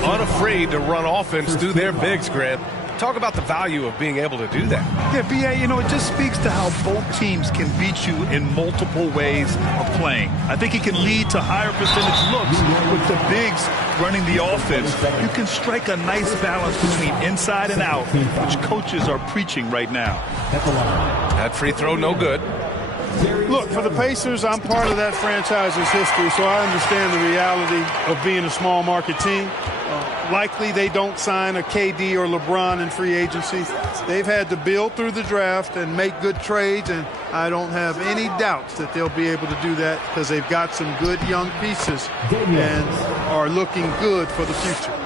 unafraid to run offense through their bigs, Grant. Talk about the value of being able to do that. Yeah, B.A., you know, it just speaks to how both teams can beat you in multiple ways of playing. I think it can lead to higher percentage looks with the bigs running the offense. You can strike a nice balance between inside and out, which coaches are preaching right now. That free throw, no good. Look, for the Pacers, I'm part of that franchise's history, so I understand the reality of being a small market team. Likely they don't sign a KD or LeBron in free agency. They've had to build through the draft and make good trades, and I don't have any doubts that they'll be able to do that because they've got some good young pieces and are looking good for the future.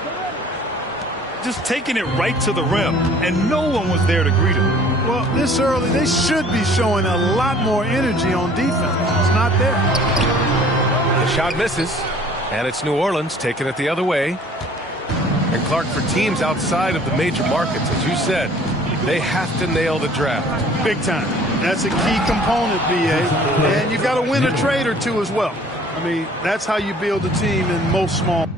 Just taking it right to the rim, and no one was there to greet him. Well, this early, they should be showing a lot more energy on defense. It's not there. The shot misses, and it's New Orleans taking it the other way. And Clark, for teams outside of the major markets, as you said, they have to nail the draft. Big time. That's a key component, B.A. And you've got to win a trade or two as well. I mean, that's how you build a team in most small.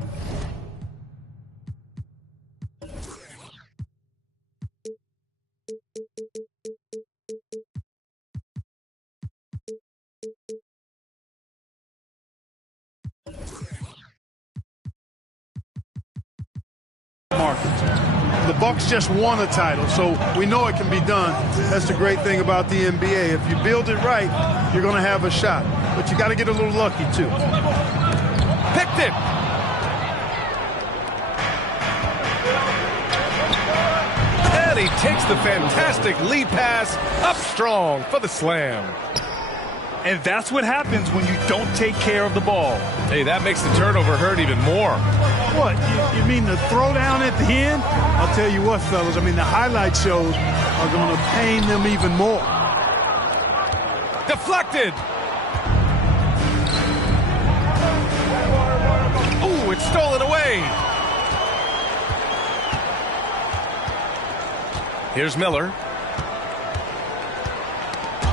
The Bucks just won a title, so we know it can be done. That's the great thing about the NBA. If you build it right, you're going to have a shot. But you got to get a little lucky, too. Picked it! And he takes the fantastic lead pass up strong for the slam. And that's what happens when you don't take care of the ball. Hey, that makes the turnover hurt even more. What, you mean the throwdown at the end? I'll tell you what, fellas, I mean, the highlight shows are going to pain them even more. Deflected! Ooh, it's stolen away! Here's Miller.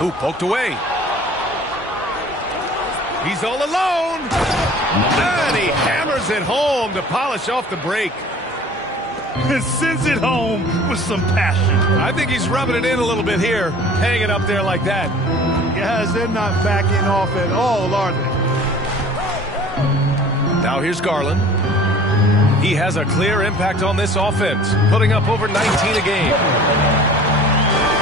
Ooh, poked away. He's all alone. And he hammers it home to polish off the break. And sends it home with some passion. I think he's rubbing it in a little bit here, hanging up there like that. Guys, they're not backing off at all, are they? Now here's Garland. He has a clear impact on this offense, putting up over 19 a game.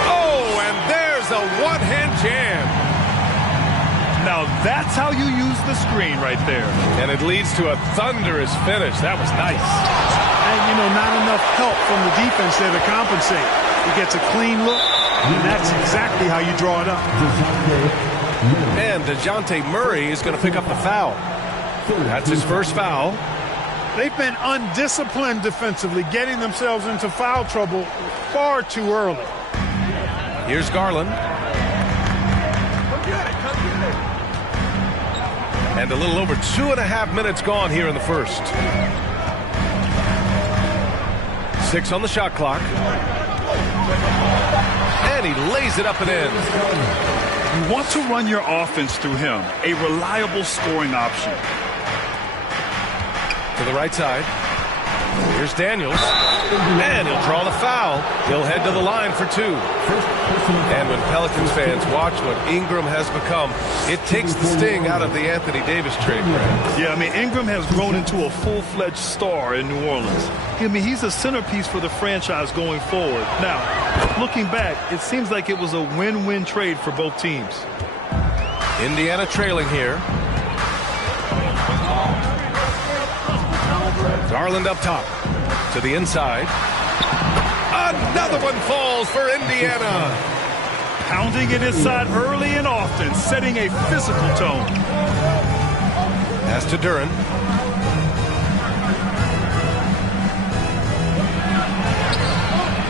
Oh, and there's a one-hand jam. Now that's how you use the screen right there. And it leads to a thunderous finish. That was nice. And, you know, not enough help from the defense there to compensate. He gets a clean look, and that's exactly how you draw it up. And DeJounte Murray is going to pick up the foul. That's his first foul. They've been undisciplined defensively, getting themselves into foul trouble far too early. Here's Garland. And a little over 2.5 minutes gone here in the first. 6 on the shot clock. And he lays it up and in. You want to run your offense through him, a reliable scoring option. To the right side. Here's Daniels. And he'll draw the foul. He'll head to the line for 2. And when Pelicans fans watch what Ingram has become, it takes the sting out of the Anthony Davis trade, Brad. Yeah, I mean, Ingram has grown into a full-fledged star in New Orleans. I mean, he's a centerpiece for the franchise going forward. Now, looking back, it seems like it was a win-win trade for both teams. Indiana trailing here. Garland up top to the inside. Another one falls for Indiana. Pounding it inside early and often, setting a physical tone. Pass to Duren.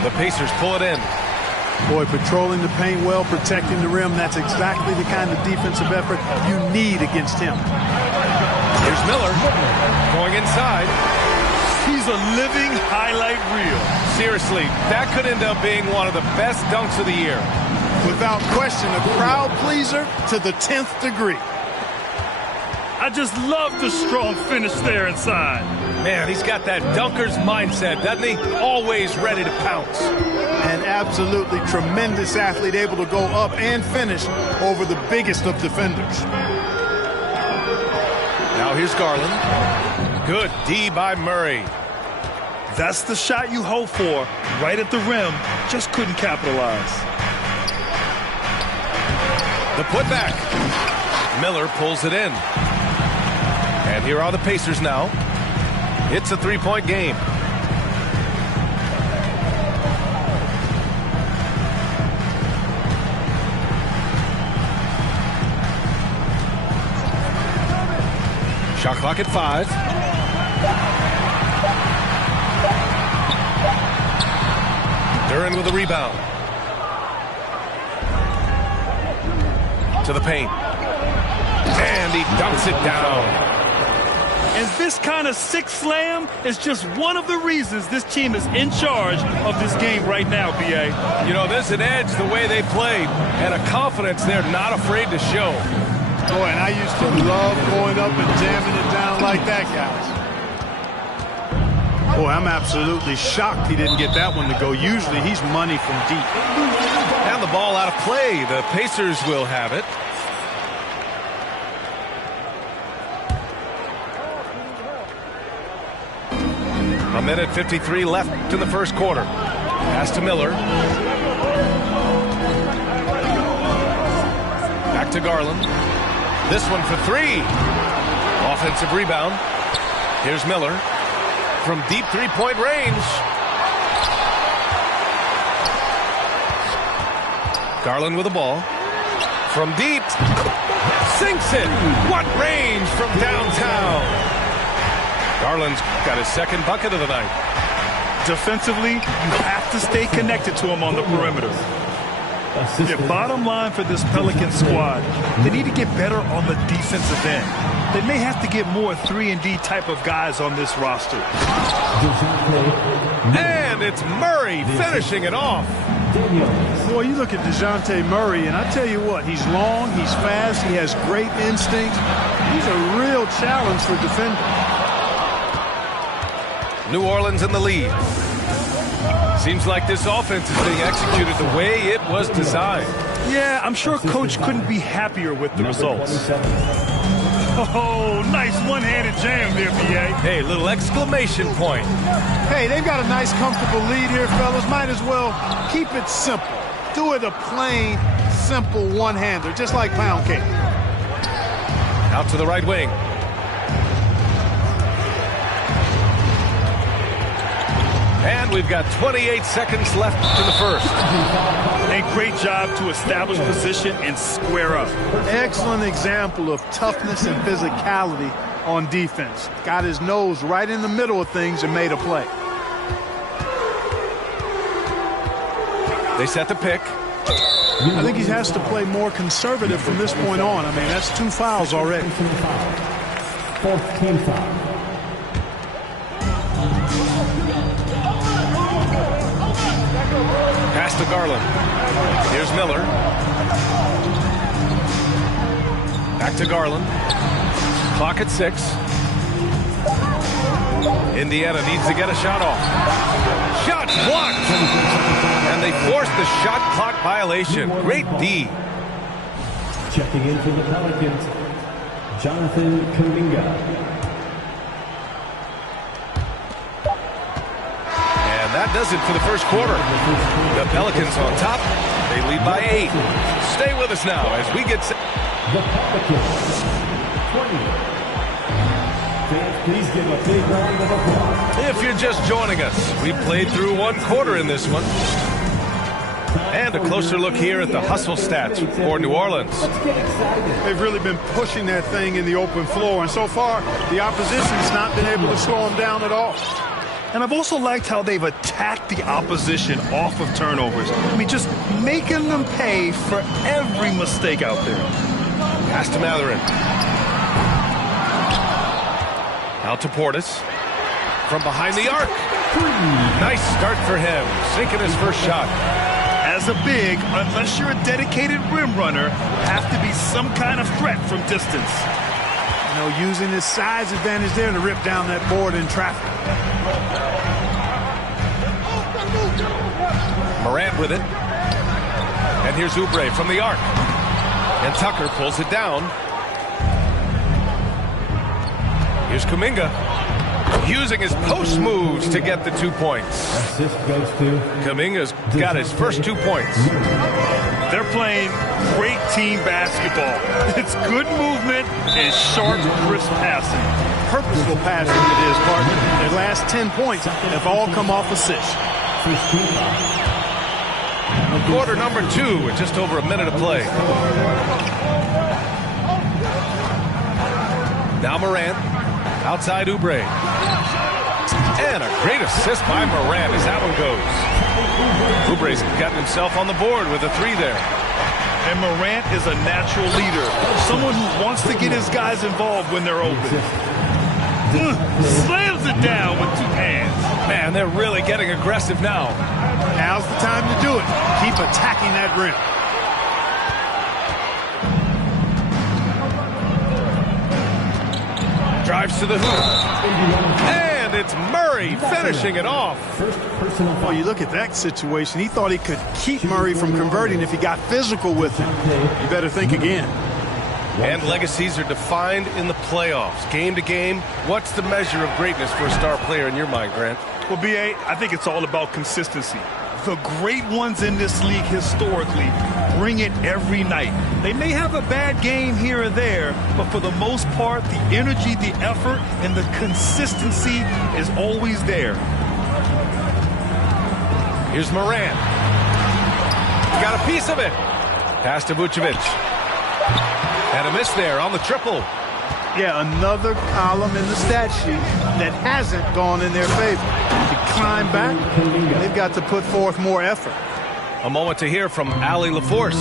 The Pacers pull it in. Boy, patrolling the paint well, protecting the rim. That's exactly the kind of defensive effort you need against him. Here's Miller going inside. He's a living highlight reel. Seriously, that could end up being one of the best dunks of the year. Without question, a crowd pleaser to the 10th degree. I just love the strong finish there inside. Man, he's got that dunker's mindset, doesn't he? Always ready to pounce. An absolutely tremendous athlete, able to go up and finish over the biggest of defenders. Now here's Garland. Good D by Murray. That's the shot you hope for. Right at the rim. Just couldn't capitalize. The putback. Miller pulls it in. And here are the Pacers now. It's a three-point game. Shot clock at 5. Duren with a rebound. To the paint. And he dunks it down. And this kind of sick slam is just one of the reasons this team is in charge of this game right now, B.A. You know, there's an edge the way they played and a confidence they're not afraid to show. Boy, and I used to love going up and jamming it down like that, guys. Boy, I'm absolutely shocked he didn't get that one to go. Usually he's money from deep. And the ball out of play. The Pacers will have it. A minute 53 left in the first quarter. Pass to Miller. Back to Garland. This one for 3. Offensive rebound. Here's Miller. From deep three-point range. Garland with the ball. From deep. Sinks it. What range from downtown. Garland's got his second bucket of the night. Defensively, you have to stay connected to him on the perimeter. The bottom line for this Pelican squad, they need to get better on the defensive end. They may have to get more 3-and-D type of guys on this roster. And it's Murray finishing it off. Boy, you look at DeJounte Murray, and I tell you what, he's long, he's fast, he has great instincts. He's a real challenge for defenders. New Orleans in the lead. Seems like this offense is being executed the way it was designed. Yeah, I'm sure Coach couldn't be happier with the results. Oh, nice one-handed jam there, B.A. Hey, little exclamation point. Hey, they've got a nice, comfortable lead here, fellas. Might as well keep it simple. Do it a plain, simple one-hander, just like pound cake. Out to the right wing. And we've got 28 seconds left in the first. A great job to establish position and square up. Excellent example of toughness and physicality on defense. Got his nose right in the middle of things and made a play. They set the pick. I think he has to play more conservative from this point on. I mean, that's 2 fouls already. Fourth team foul. Pass to Garland. Here's Miller. Back to Garland. Clock at 6. Indiana needs to get a shot off. Shot blocked! And they forced the shot clock violation. Great D. Checking in for the Pelicans, Jonathan Kuminga. That does it for the first quarter. The Pelicans on top. They lead by 8. Stay with us now as we get set. The Pelicans, 20. Fans, please give a big round of applause. If you're just joining us, we played through one quarter in this one. And a closer look here at the hustle stats for New Orleans. They've really been pushing that thing in the open floor, and so far, the opposition's not been able to slow them down at all. And I've also liked how they've attacked the opposition off of turnovers. I mean, just making them pay for every mistake out there. Pass to Mathurin. Out to Portis. From behind the arc. Nice start for him. Sinking his first shot. As a big, unless you're a dedicated rim runner, have to be some kind of threat from distance. You know, using his size advantage there to rip down that board in traffic. Morant with it. And here's Oubre from the arc. And Tucker pulls it down. Here's Kuminga, using his post moves to get the 2 points. Assist goes to Kuminga's got his first 2 points. They're playing great team basketball. It's good movement and sharp, crisp passing. Purposeful passing it is, partner. Their last 10 points have all come off assists. Quarter number 2 with just over a minute of play. Now Morant, outside Oubre. And a great assist by Morant as that one goes. Oubre's gotten himself on the board with a 3 there. And Morant is a natural leader. Someone who wants to get his guys involved when they're open. Slams it down with 2 hands. Man, they're really getting aggressive now. Now's the time to do it. Keep attacking that rim. Drives to the hoop. And it's Murray finishing it off. Well, you look at that situation. He thought he could keep Murray from converting if he got physical with him. You better think again. And legacies are defined in the playoffs. Game to game, what's the measure of greatness for a star player in your mind, Grant? Well, B.A., I think it's all about consistency. The great ones in this league historically bring it every night. They may have a bad game here or there, but for the most part, the energy, the effort, and the consistency is always there. Here's Morant. Got a piece of it. Pass to Vucevic. And a miss there on the triple. Yeah, another column in the stat sheet that hasn't gone in their favor. To climb back, they've got to put forth more effort. A moment to hear from Allie LaForce.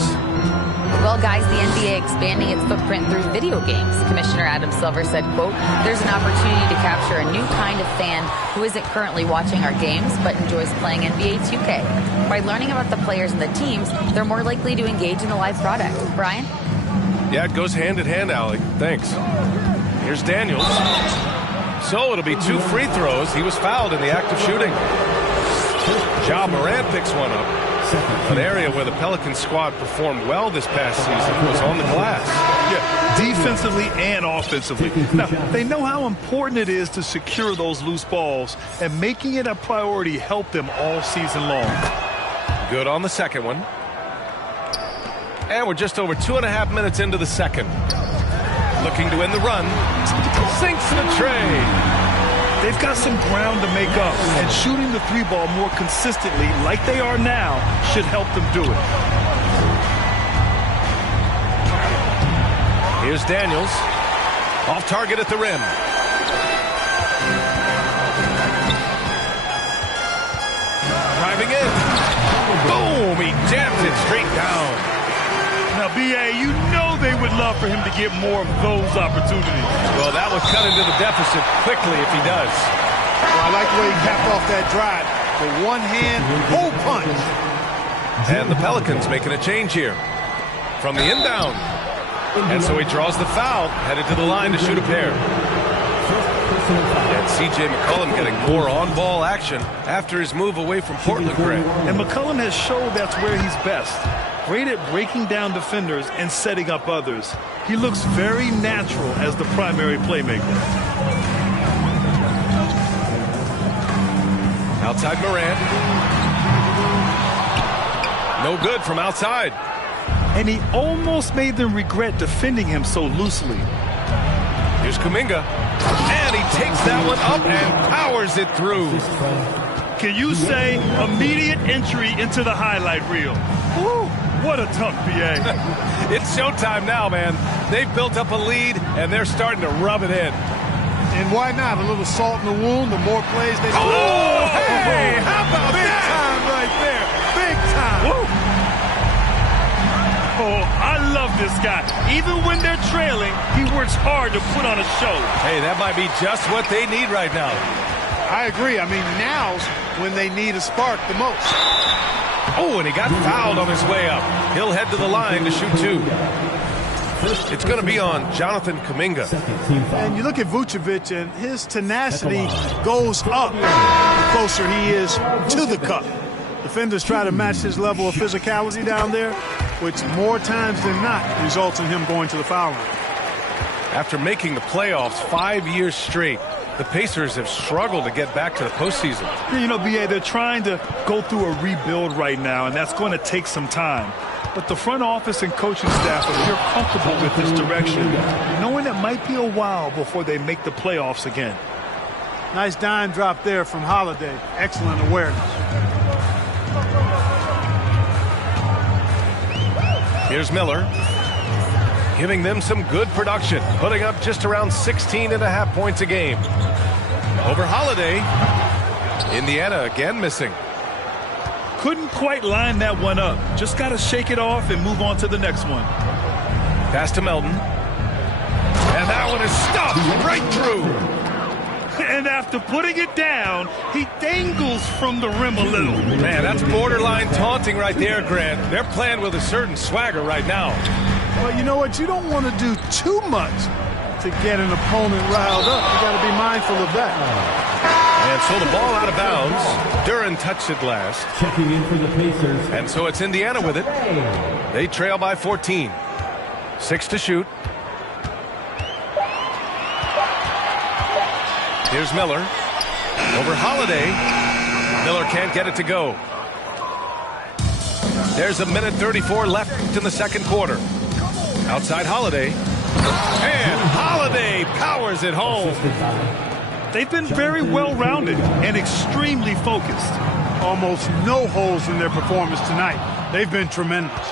Well, guys, the NBA expanding its footprint through video games. Commissioner Adam Silver said, quote, "There's an opportunity to capture a new kind of fan who isn't currently watching our games but enjoys playing NBA 2K. By learning about the players and the teams, they're more likely to engage in the live product." Brian? Yeah, it goes hand in hand, Allie. Thanks. Here's Daniels. So it'll be 2 free throws. He was fouled in the act of shooting. Ja Morant picks one up. An area where the Pelicans squad performed well this past season was on the glass. Yeah, defensively and offensively. Now, they know how important it is to secure those loose balls, and making it a priority helped them all season long. Good on the second one. And we're just over 2.5 minutes into the second. Looking to win the run. Sinks the tray. They've got some ground to make up, and shooting the 3-ball more consistently like they are now should help them do it. Here's Daniels. Off target at the rim. Driving in. Boom! He jams it straight down. Now, B.A., you know they would love for him to get more of those opportunities. Well, that would cut into the deficit quickly if he does. Well, I like the way he capped off that drive. The one-hand hole punch. And the Pelicans making a change here. From the inbound. And so he draws the foul, headed to the line to shoot a pair. And C.J. McCollum getting more on-ball action after his move away from Portland, Grant. And McCollum has showed that's where he's best. Great at breaking down defenders and setting up others. He looks very natural as the primary playmaker. Outside Morant. No good from outside. And he almost made them regret defending him so loosely. Here's Kuminga. And he takes that one up and powers it through. Can you say immediate entry into the highlight reel? Woo, what a tough B.A. It's showtime now, man. They've built up a lead, and they're starting to rub it in. And why not? A little salt in the wound, the more plays they... Oh, hey, how about Big that? time right there. Big time. Woo. Oh, I love this guy. Even when they're trailing, he works hard to put on a show. Hey, that might be just what they need right now. I agree. I mean, now's when they need a spark the most. Oh, and he got fouled on his way up. He'll head to the line to shoot 2. It's going to be on Jonathan Kuminga. And you look at Vucevic, and his tenacity goes up the closer he is to the cup. Defenders try to match his level of physicality down there, which more times than not results in him going to the foul line. After making the playoffs 5 years straight, the Pacers have struggled to get back to the postseason. You know, B.A., they're trying to go through a rebuild right now, and that's going to take some time. But the front office and coaching staff appear comfortable with this direction, knowing it might be a while before they make the playoffs again. Nice dime drop there from Holiday. Excellent awareness. Here's Miller, giving them some good production, putting up just around 16.5 points a game. Over Holiday, Indiana again missing. Couldn't quite line that one up. Just got to shake it off and move on to the next one. Pass to Melton. And that one is stuffed right through. And after putting it down, he dangles from the rim a little. Man, that's borderline taunting right there, Grant. They're playing with a certain swagger right now. Well, you know what? You don't want to do too much to get an opponent riled up. You got to be mindful of that. And so the ball out of bounds. Duren touched it last. Checking in for the Pacers. And so it's Indiana with it. They trail by 14. 6 to shoot. Here's Miller. Over Holiday. Miller can't get it to go. There's a minute 34 left in the second quarter. Outside Holiday. And Holiday powers it home. They've been very well-rounded and extremely focused. Almost no holes in their performance tonight. They've been tremendous.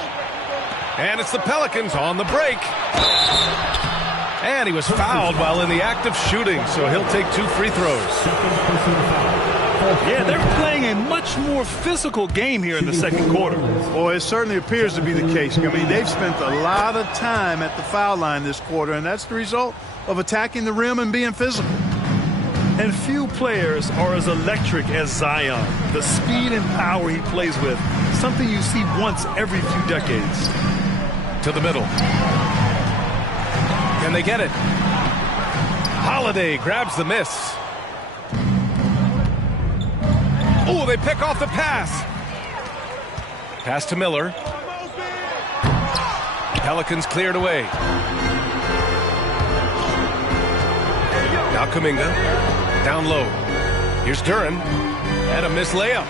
And it's the Pelicans on the break. And he was fouled while in the act of shooting, so he'll take 2 free throws. Yeah, they're playing a much more physical game here in the second quarter. Boy, it certainly appears to be the case. I mean, they've spent a lot of time at the foul line this quarter, and that's the result of attacking the rim and being physical. And few players are as electric as Zion. The speed and power he plays with, something you see once every few decades. To the middle. Can they get it? Holiday grabs the miss. Oh, they pick off the pass. Pass to Miller. Pelicans cleared away. Now Kuminga. Down low. Here's Duren. And a missed layup.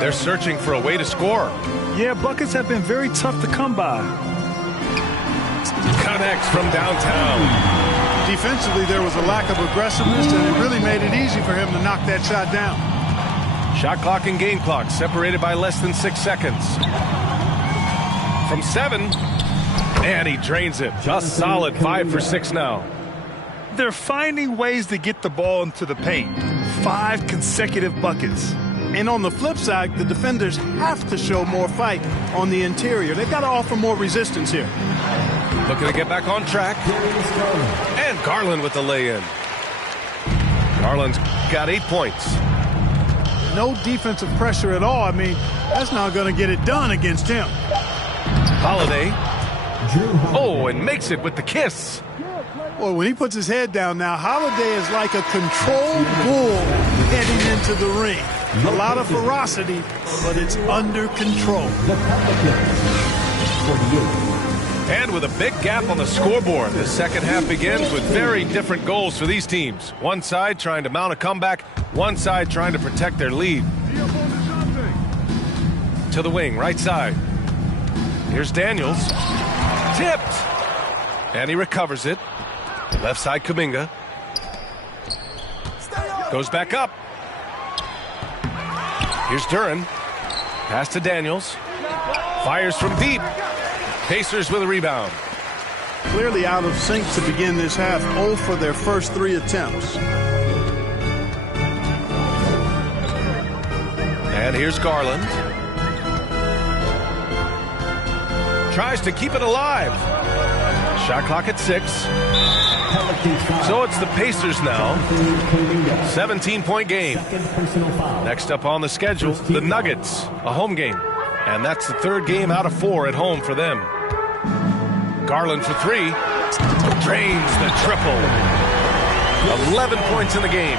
They're searching for a way to score. Yeah, buckets have been very tough to come by. Connects from downtown. Defensively, there was a lack of aggressiveness, and it really made it easy for him to knock that shot down. Shot clock and game clock separated by less than 6 seconds. From 7, and he drains it. A solid 5 for 6 now. They're finding ways to get the ball into the paint. 5 consecutive buckets. And on the flip side, the defenders have to show more fight on the interior. They've got to offer more resistance here. Looking to get back on track. And Garland with the lay-in. Garland's got 8 points. No defensive pressure at all. I mean, that's not going to get it done against him. Holiday. Oh, and makes it with the kiss. Boy, when he puts his head down now, Holiday is like a controlled bull heading into the ring. A lot of ferocity, but it's under control. And with a big gap on the scoreboard, the second half begins with very different goals for these teams. One side trying to mount a comeback, one side trying to protect their lead. To the wing, right side. Here's Daniels. Tipped. And he recovers it. Left side, Kuminga. Goes back up. Here's Duren. Pass to Daniels. Fires from deep. Pacers with a rebound. Clearly out of sync to begin this half. 0 for their first 3 attempts. And here's Garland. Tries to keep it alive. Shot clock at 6. So it's the Pacers now. 17-point game. Next up on the schedule, the Nuggets, a home game. And that's the third game out of 4 at home for them. Garland for 3. Drains the triple. 11 points in the game.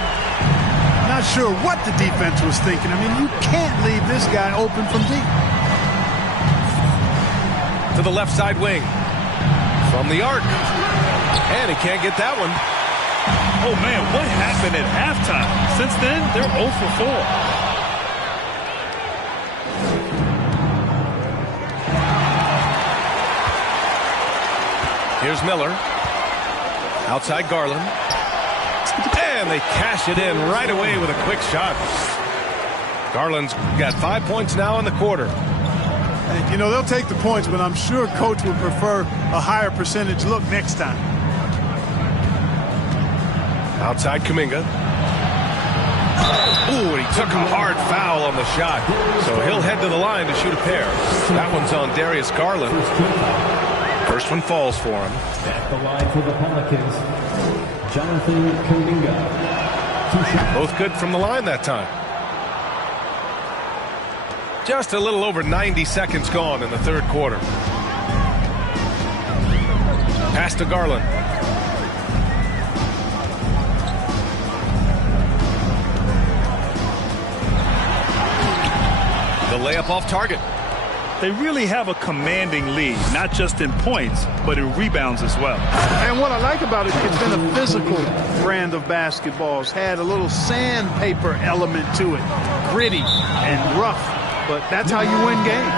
Not sure what the defense was thinking. I mean, you can't leave this guy open from deep. To the left side wing. From the arc. And he can't get that one. Oh, man, what happened at halftime? Since then, they're 0 for 4. Here's Miller. Outside Garland. And they cash it in right away with a quick shot. Garland's got 5 points now in the quarter. And, you know, they'll take the points, but I'm sure coach would prefer a higher percentage look next time. Outside Kuminga. Ooh, and he took a hard foul on the shot. So he'll head to the line to shoot a pair. That one's on Darius Garland. First one falls for him. At the line for the Pelicans, Jonathan Kuminga. Both good from the line that time. Just a little over 90 seconds gone in the third quarter. Pass to Garland. The layup off target. They really have a commanding lead, not just in points, but in rebounds as well. And what I like about it, it's been a physical brand of basketball. It's had a little sandpaper element to it. Gritty and rough, but that's how you win games.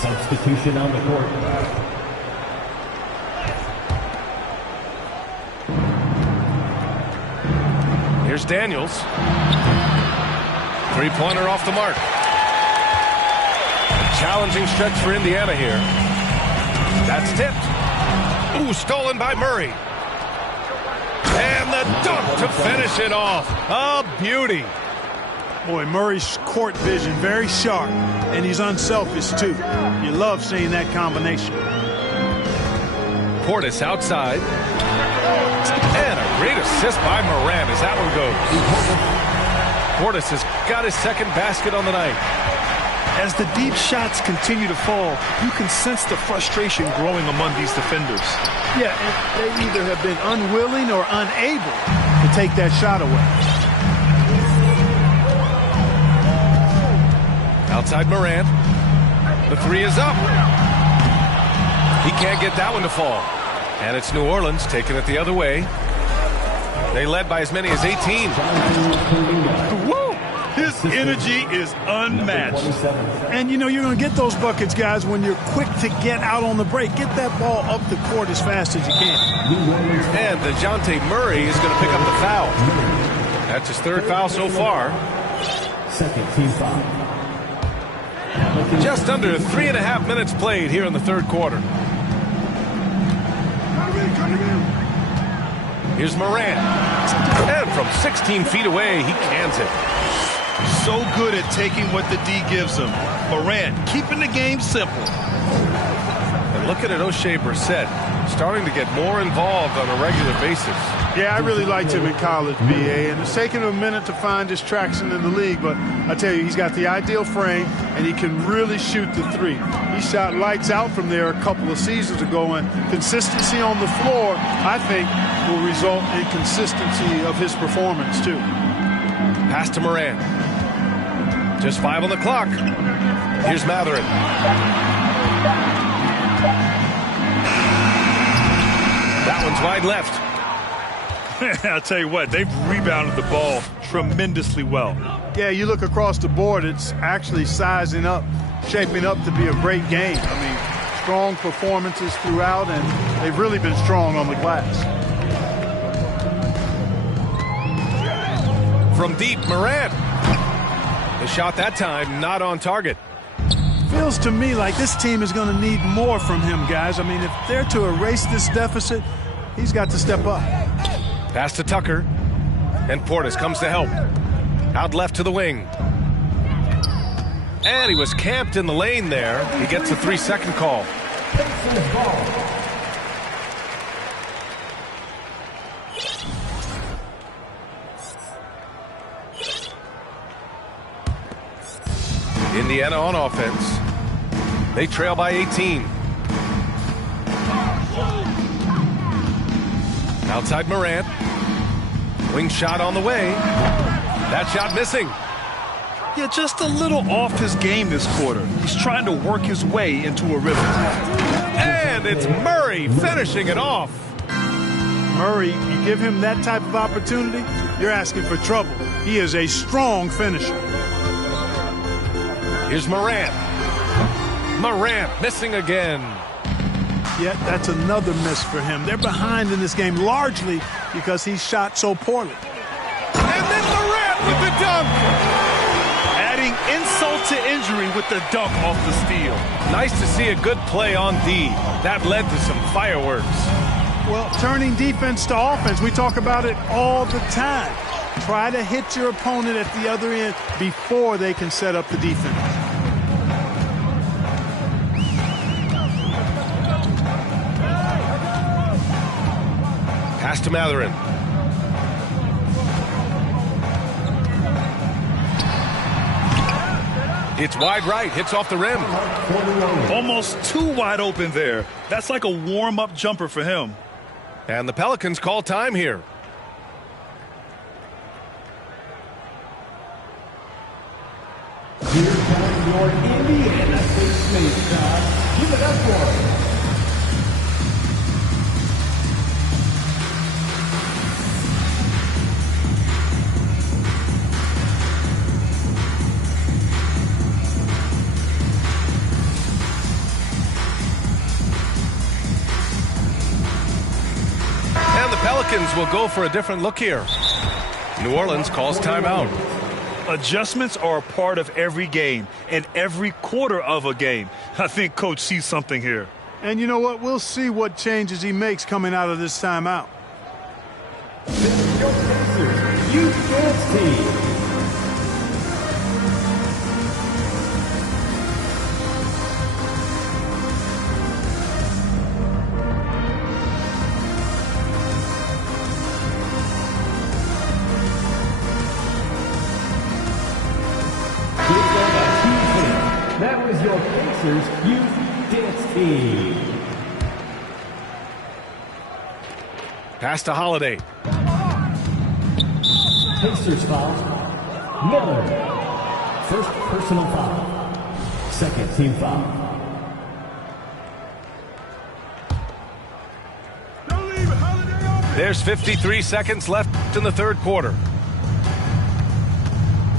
Substitution on the court. Here's Daniels. Three-pointer off the mark. Challenging stretch for Indiana here. That's tipped. Ooh, stolen by Murray. And the dunk to finish it off. A beauty. Boy, Murray's court vision very sharp, and he's unselfish too. You love seeing that combination. Portis outside. And a great assist by Morant as that one goes. Portis has got his second basket on the night. As the deep shots continue to fall, you can sense the frustration growing among these defenders. Yeah, and they either have been unwilling or unable to take that shot away. Outside Morant. The three is up. He can't get that one to fall. And it's New Orleans taking it the other way. They led by as many as 18. Woo! His energy is unmatched. And, you know, you're going to get those buckets, guys, when you're quick to get out on the break. Get that ball up the court as fast as you can. And DeJounte Murray is going to pick up the foul. That's his third foul so far. Second team foul. Just under 3.5 minutes played here in the third quarter. Here's Morant. And from 16 feet away, he cans it. So good at taking what the D gives him. Morant keeping the game simple. And looking at O'Shea Brissett, starting to get more involved on a regular basis. Yeah, I really liked him in college, B.A., and it's taken him a minute to find his traction in the league, but I tell you, he's got the ideal frame, and he can really shoot the three. He shot lights out from there a couple of seasons ago, and consistency on the floor, I think, will result in consistency of his performance, too. Pass to Morant. Just 5 on the clock. Here's Mathurin. That one's wide left. I'll tell you what, they've rebounded the ball tremendously well. Yeah, you look across the board, it's actually sizing up, shaping up to be a great game. I mean, strong performances throughout, and they've really been strong on the glass. From deep, Morant. The shot that time not on target. Feels to me like this team is going to need more from him, guys. I mean, if they're to erase this deficit, he's got to step up. Pass to Tucker. And Portis comes to help. Out left to the wing. And he was camped in the lane there. He gets a 3-second call. Indiana on offense. They trail by 18. Outside Morant. Wing shot on the way. That shot missing. Yeah, just a little off his game this quarter. He's trying to work his way into a rhythm. And it's Murray finishing it off. Murray, you give him that type of opportunity, you're asking for trouble. He is a strong finisher. Here's Morant. Morant missing again. Yet that's another miss for him. They're behind in this game largely because he shot so poorly. And then Morant with the dunk. Adding insult to injury with the dunk off the steal. Nice to see a good play on D. That led to some fireworks. Well, turning defense to offense, we talk about it all the time. Try to hit your opponent at the other end before they can set up the defense. Pass to Mathurin. It's wide right, hits off the rim. Almost too wide open there. That's like a warm-up jumper for him. And the Pelicans call time here. Here comes your Indiana State mascot. Give it up for him. Pelicans will go for a different look here. New Orleans calls timeout. Adjustments are a part of every game and every quarter of a game. I think Coach sees something here. And you know what? We'll see what changes he makes coming out of this timeout. Your Pacers Youth Dance Team. That was your Pacers Youth Dance Team. Pass to Holiday. Pacers foul. Miller. First personal foul. Second team foul. There's 53 seconds left in the third quarter.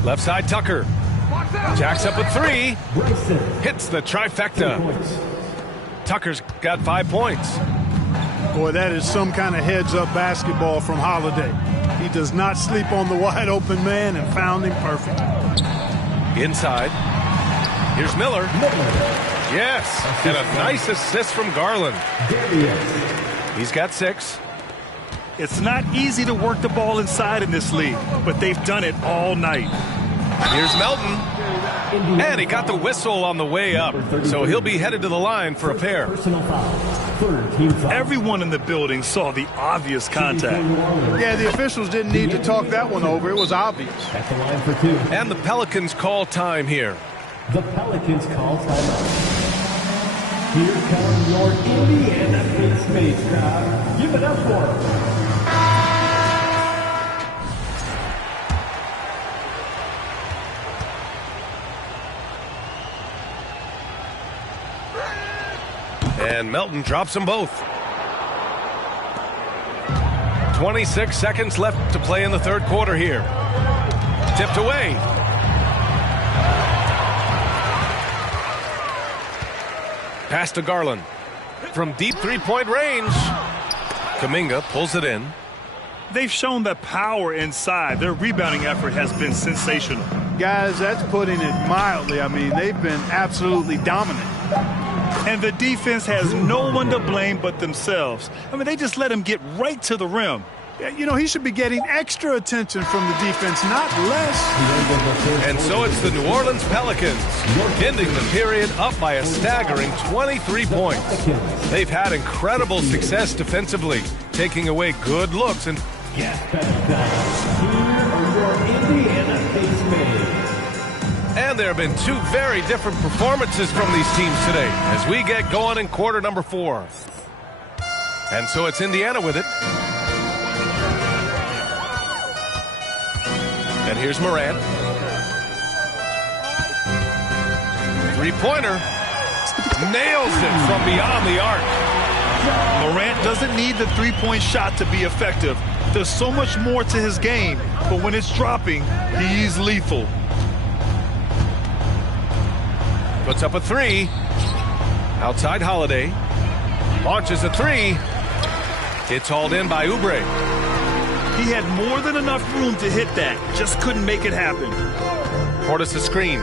Left side Tucker. Jacks up a three. Hits the trifecta. Tucker's got 5 points. Boy, that is some kind of heads-up basketball from Holiday. He does not sleep on the wide-open man and found him perfect. Inside. Here's Miller. Yes, and a nice assist from Garland. He's got 6. It's not easy to work the ball inside in this league, but they've done it all night. Here's Melton. And he got the whistle on the way up, so he'll be headed to the line for a pair. Everyone in the building saw the obvious contact. Yeah, the officials didn't need to talk that one over. It was obvious. At the line for 2. And the Pelicans call time here. The Pelicans call timeout. Here come your Indiana Pacers crowd. Give it up for them. And Melton drops them both. 26 seconds left to play in the third quarter here. Tipped away. Pass to Garland. From deep three-point range. Kuminga pulls it in. They've shown the power inside. Their rebounding effort has been sensational. Guys, that's putting it mildly. I mean, they've been absolutely dominant. And the defense has no one to blame but themselves. I mean, they just let him get right to the rim. Yeah, you know, he should be getting extra attention from the defense, not less. And so it's the New Orleans Pelicans ending the period up by a staggering 23 points. They've had incredible success defensively, taking away good looks and Here are your Indiana Pacers. And there have been two very different performances from these teams today as we get going in quarter number 4. And so it's Indiana with it. And here's Morant. Three-pointer. Nails it from beyond the arc. Morant doesn't need the three-point shot to be effective. There's so much more to his game, but when it's dropping, he's lethal. Puts up a three. Outside Holiday. Launches a three. It's hauled in by Oubre. He had more than enough room to hit that. Just couldn't make it happen. Portis a screen.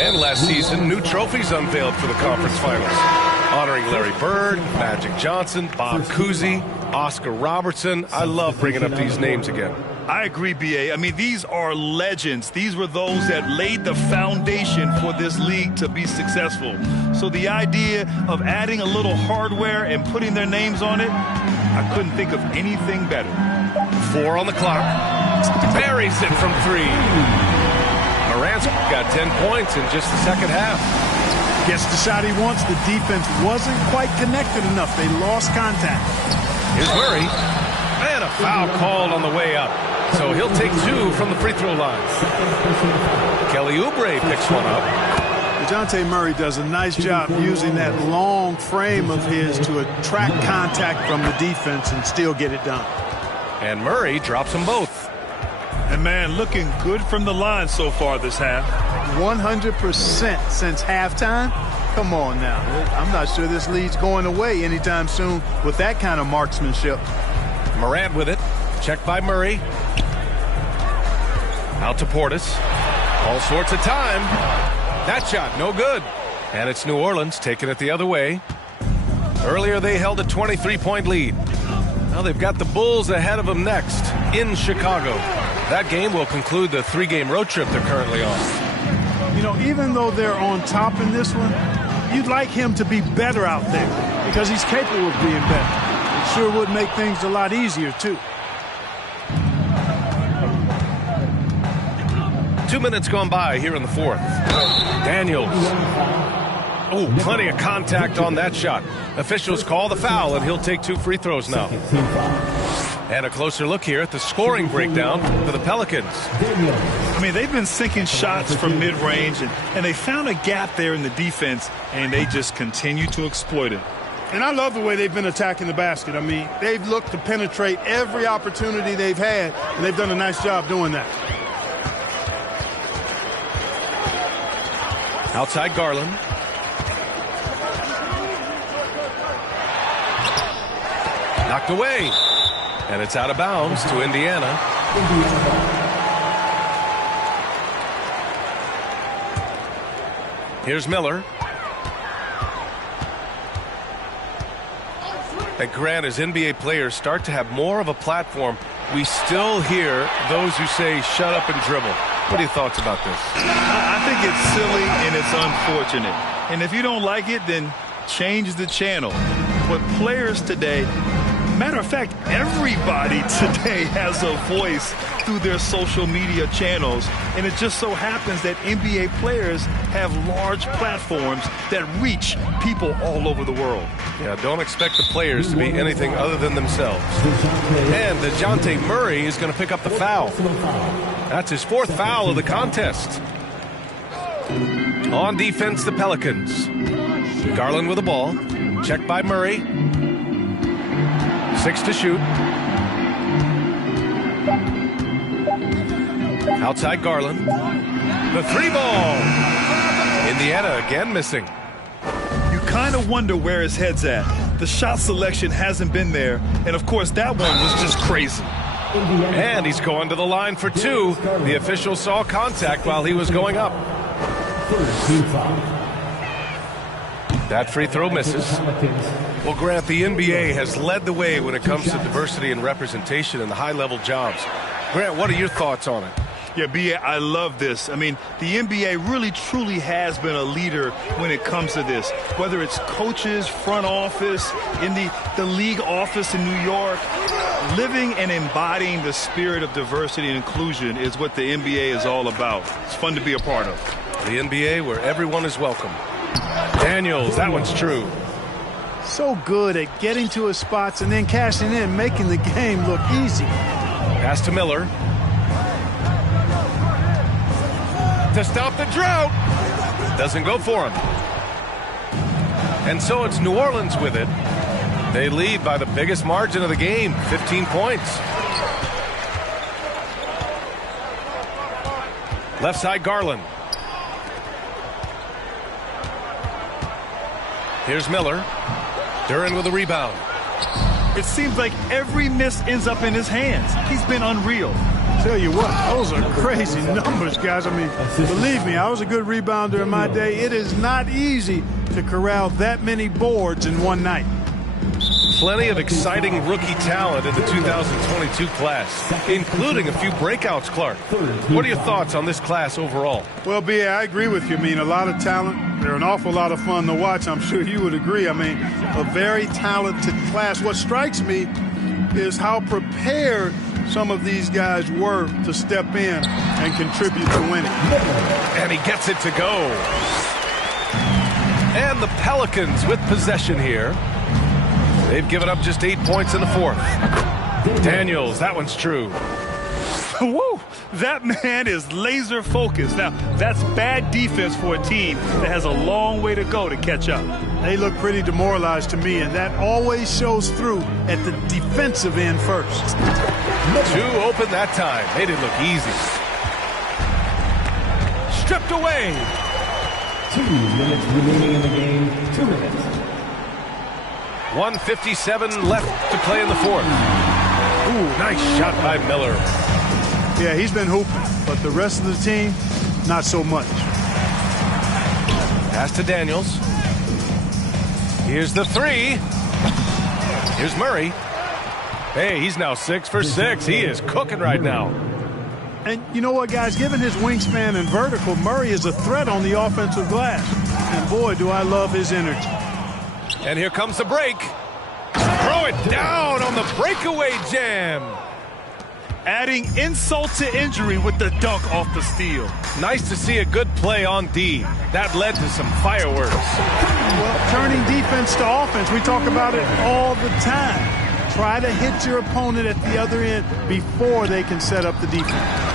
And last season, new trophies unveiled for the conference finals. Honoring Larry Bird, Magic Johnson, Bob Cousy, Oscar Robertson. I love bringing up these names again. I agree, B.A. I mean, these are legends. These were those that laid the foundation for this league to be successful. So the idea of adding a little hardware and putting their names on it, I couldn't think of anything better. 4 on the clock. Buries it from 3. Morant's got 10 points in just the second half. Gets the shot he wants. The defense wasn't quite connected enough. They lost contact. Here's Murray. And a foul called on the way up. So he'll take 2 from the free throw line. Kelly Oubre picks one up. DeJounte Murray does a nice job using that long frame of his to attract contact from the defense and still get it done. And Murray drops them both. And, man, looking good from the line so far this half. 100% since halftime. Come on now. I'm not sure this lead's going away anytime soon with that kind of marksmanship. Morant with it. Checked by Murray. Out to Portis. All sorts of time. That shot, no good. And it's New Orleans taking it the other way. Earlier they held a 23-point lead. Now they've got the Bulls ahead of them next in Chicago. That game will conclude the 3-game road trip they're currently on. You know, even though they're on top in this one, you'd like him to be better out there because he's capable of being better. It sure would make things a lot easier, too. 2 minutes gone by here in the 4th. Daniels. Oh, plenty of contact on that shot. Officials call the foul, and he'll take 2 free throws now. And a closer look here at the scoring breakdown for the Pelicans. I mean, they've been sinking shots from mid-range, and they found a gap there in the defense, and they just continue to exploit it. And I love the way they've been attacking the basket. I mean, they've looked to penetrate every opportunity they've had, and they've done a nice job doing that. Outside Garland. Knocked away. And it's out of bounds to Indiana. Here's Miller. And Grant, as NBA players start to have more of a platform, we still hear those who say shut up and dribble. What are your thoughts about this? I think it's silly and it's unfortunate. And if you don't like it, then change the channel. But players today, matter of fact, everybody today has a voice through their social media channels. And it just so happens that NBA players have large platforms that reach people all over the world. Yeah, don't expect the players to be anything other than themselves. And DeJounte Murray is going to pick up the foul. That's his 4th foul of the contest. On defense, the Pelicans. Garland with the ball. Checked by Murray. 6 to shoot. Outside Garland. The 3-ball. Indiana again missing. You kind of wonder where his head's at. The shot selection hasn't been there. And, of course, that one was just crazy. And he's going to the line for 2. The official saw contact while he was going up. That free throw misses. Well, Grant, the NBA has led the way when it comes to diversity and representation in the high-level jobs. Grant, what are your thoughts on it? Yeah, B.A., I love this. I mean, the NBA really truly has been a leader when it comes to this. Whether it's coaches, front office, in the league office in New York, living and embodying the spirit of diversity and inclusion is what the NBA is all about. It's fun to be a part of. The NBA where everyone is welcome. Daniels, that one's true. So good at getting to his spots and then cashing in, making the game look easy. Pass to Miller. To stop the drought. Doesn't go for him. And so it's New Orleans with it. They lead by the biggest margin of the game, 15 points. Left side, Garland. Here's Miller. Duren with a rebound. It seems like every miss ends up in his hands. He's been unreal. Tell you what, those are crazy numbers, guys. I mean, believe me, I was a good rebounder in my day. It is not easy to corral that many boards in one night. Plenty of exciting rookie talent in the 2022 class, including a few breakouts, Clark. What are your thoughts on this class overall? Well, B.A., I agree with you. I mean, a lot of talent. They're an awful lot of fun to watch. I'm sure you would agree. I mean, a very talented class. What strikes me is how prepared some of these guys were to step in and contribute to winning. And he gets it to go. And the Pelicans with possession here. They've given up just 8 points in the fourth. Daniels, that one's true. Woo! That man is laser focused. Now, that's bad defense for a team that has a long way to go to catch up. They look pretty demoralized to me, and that always shows through at the defensive end first. Two open that time. They didn't look easy. Stripped away. 2 minutes remaining in the game. 2 minutes. 1:57 left to play in the fourth. Ooh, nice shot by Miller. Yeah, he's been hooping, but the rest of the team, not so much. Pass to Daniels. Here's the three. Here's Murray. Hey, he's now 6 for 6. He is cooking right now. And you know what, guys? Given his wingspan and vertical, Murray is a threat on the offensive glass. And boy, do I love his energy. And here comes the break. Throw it down on the breakaway jam. Adding insult to injury with the dunk off the steal. Nice to see a good play on D. That led to some fireworks. Well, turning defense to offense, we talk about it all the time. Try to hit your opponent at the other end before they can set up the defense.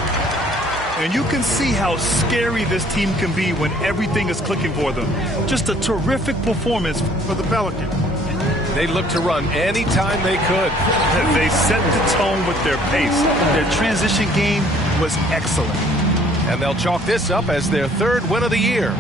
And you can see how scary this team can be when everything is clicking for them. Just a terrific performance for the Pelicans. They looked to run anytime they could. They set the tone with their pace. Their transition game was excellent. And they'll chalk this up as their third win of the year.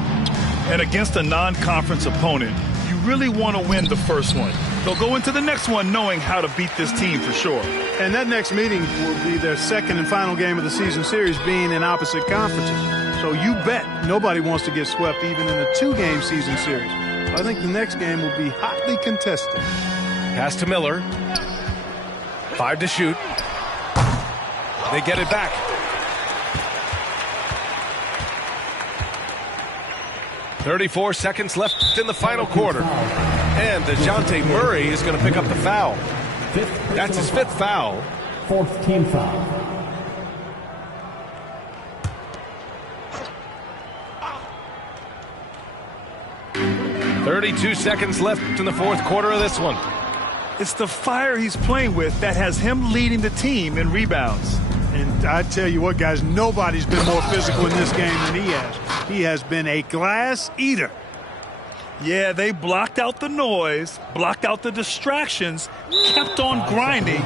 And against a non-conference opponent, you really want to win the first one. They'll go into the next one knowing how to beat this team for sure. And that next meeting will be their second and final game of the season series, being in opposite conferences. So you bet nobody wants to get swept even in a 2-game season series. I think the next game will be hotly contested. Pass to Miller. 5 to shoot. They get it back. .34 seconds left in the final quarter. And DeJounte Murray is going to pick up the foul. That's his 5th foul. 4th team foul. .32 seconds left in the fourth quarter of this one. It's the fire he's playing with that has him leading the team in rebounds. And I tell you what, guys, nobody's been more physical in this game than he has. He has been a glass eater. Yeah, they blocked out the noise, blocked out the distractions, kept on grinding.